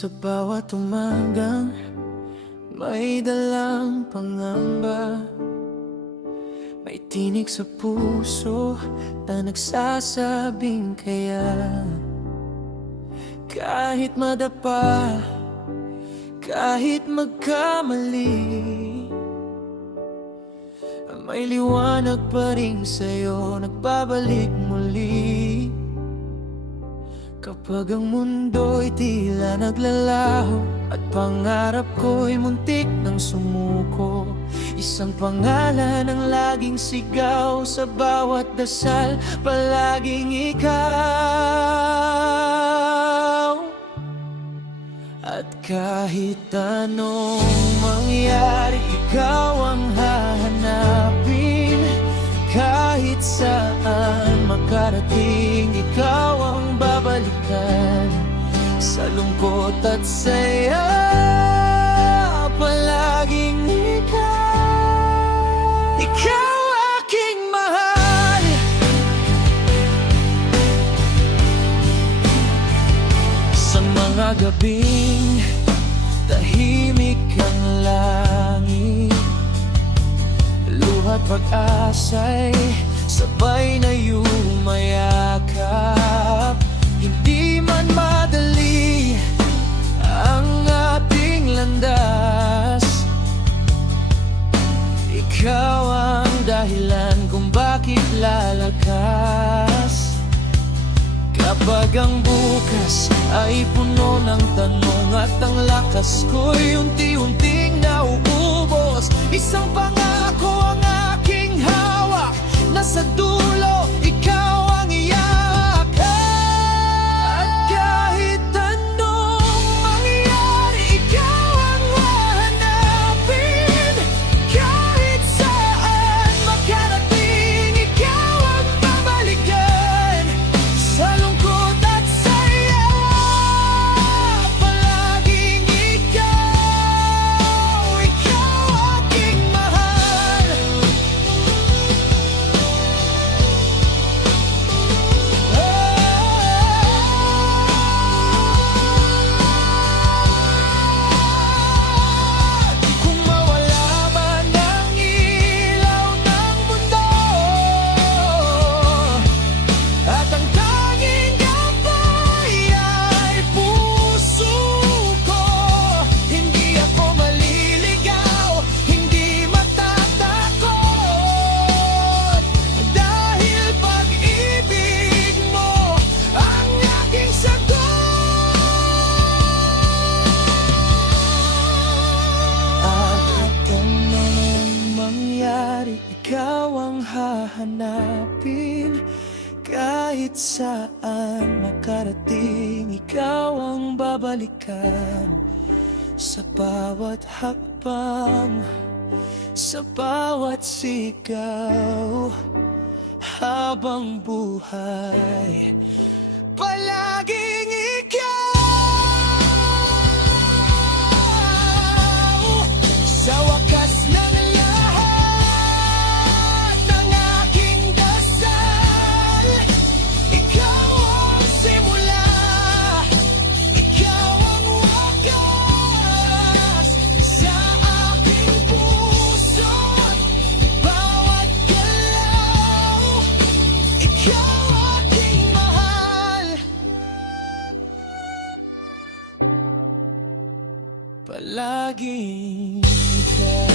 Sa bawat umagang may dalang pangamba, may tinig sa puso na nagsasabing kaya. Kahit madapa, kahit magkamali, may liwanag pa rin sa'yo nagbabalik muli. Kapag ang mundo'y tila naglalaho at pangarap ko'y muntik ng sumuko, isang pangalan ang laging sigaw sa bawat dasal, palaging ikaw. At kahit anong mangyari, ikaw ang hahanapin. Kahit saan makarating, ikaw ang babalikan. Sa lungkot at saya, palaging ikaw. Ikaw aking mahal. Sa mga gabing tahimik ang langit, luha't pag-asa'y sabay na yumayakap. Hindi man madali ang ating landas, ikaw ang dahilan kung bakit lalakas. Kapag ang bukas ay puno ng tanong at ang lakas ko'y unti-unting nauubos, isang pangako ang aking hawak, nasa dulo ikaw ang iyak. At kahit anong mangyari, ikaw ang hahanapin. Kahit saan makarating, ikaw ang babalikan. Sa lungkot at saya, palaging ikaw. Ikaw aking mahal. Kung mawala man ang ilaw ng mundo at ang tanging gabay ay puso ko, hindi ako maliligaw, hindi matatakot, dahil pag-ibig mo ang aking sagot. At anong mangyari, ikaw ang hahanapin. Kahit saan makarating, ikaw ang babalikan. Sa bawat hakbang, sa bawat sigaw, habang buhay, palaging ikaw. Sa wakas ng lahat ng aking dasal, ikaw ang simula, ikaw ang wakas. Sa aking puso't bawat galaw, ikaw aking mahal. Palaging ikaw.